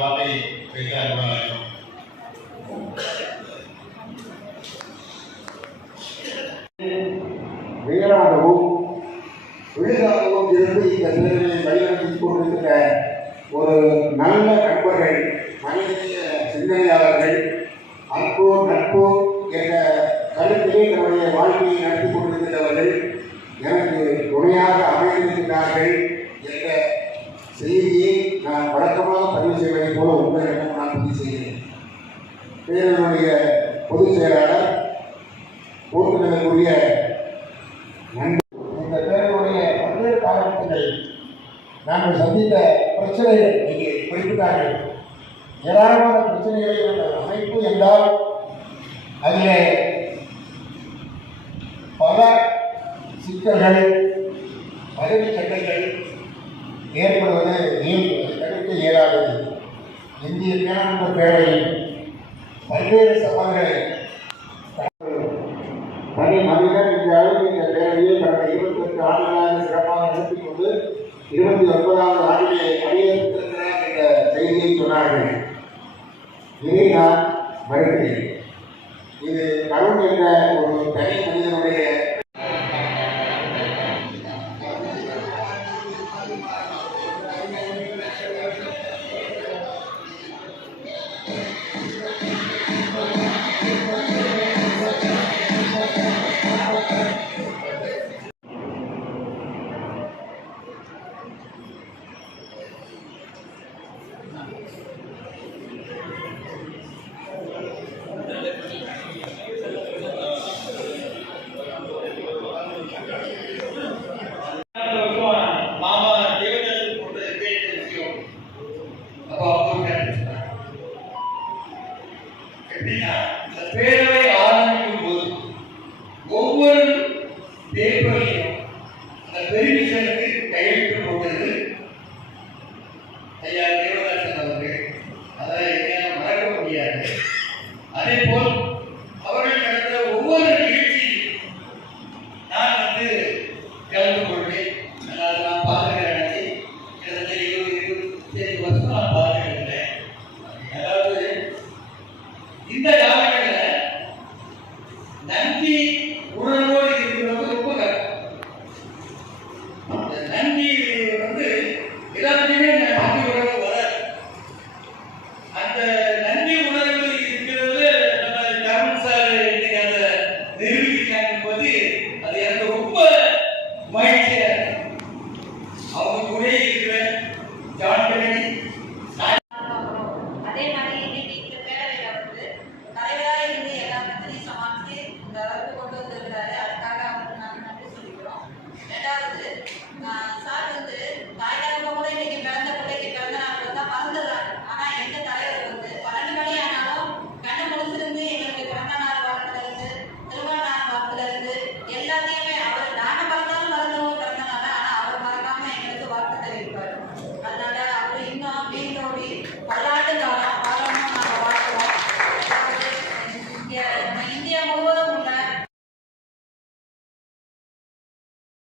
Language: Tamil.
வார்த்தையை வைத்தார். வீராகவும் விழுதாகவும் இருந்து இந்த தேர்தலை வழிநடத்திக் கொண்டிருக்கிற ஒரு நல்ல நண்பர்கள், மனிதநேய சிந்தனையாளர்கள், அன்போ நட்போ என்ற கருத்திலே தன்னுடைய வாழ்க்கையை நடத்தி கொண்டிருக்கிறவர்கள் எனக்கு துணையாக அமைந்திருக்கிறார்கள் என்ற செய்தியை நான் வழக்கமாக பதிவு செய்வதை போல உங்களிடம் நான் பதிவு செய்கிறேன். பேரனுடைய பொதுச் செயலாளர் போட்டுதலுக்குரிய இந்த பேரனுடைய பல்வேறு காலகட்டங்களில் நாங்கள் சந்தித்த பிரச்சனைகள் இங்கே குறிப்பிட்டார்கள். ஏராளமான பிரச்சனைகளை அமைப்பு என்றால் அதிலே பல சிக்கல்கள், பதவி சட்டங்கள் ஏற்படுவது தடுக்க இயலாதது. இந்திய பேராண்மை பேரவையில் பல்வேறு சவால்களை தனி மனிதன் என்ற அளவில் இந்த பேரவையை கடந்த 28 ஆண்டுகளாக சிறப்பாக நடத்தி கொண்டு 29வது ஆண்டிலே அடியேற்றிருக்கிறார் என்ற செய்தியை சொன்னார்கள். இதை நான் மறுக்கிறேன். இது கருண் என்ற ஒரு தனி மனிதனுடைய பேரவை ஆரம்பிக்கும் போது ஒவ்வொரு பேப்பரையும் அந்த பெருமிஷனுக்கு கையெழுத்து போட்டது ஐயா தேவதாசன் அவர்கள். அதை என்னால் மறக்க முடியாது. அதே போல்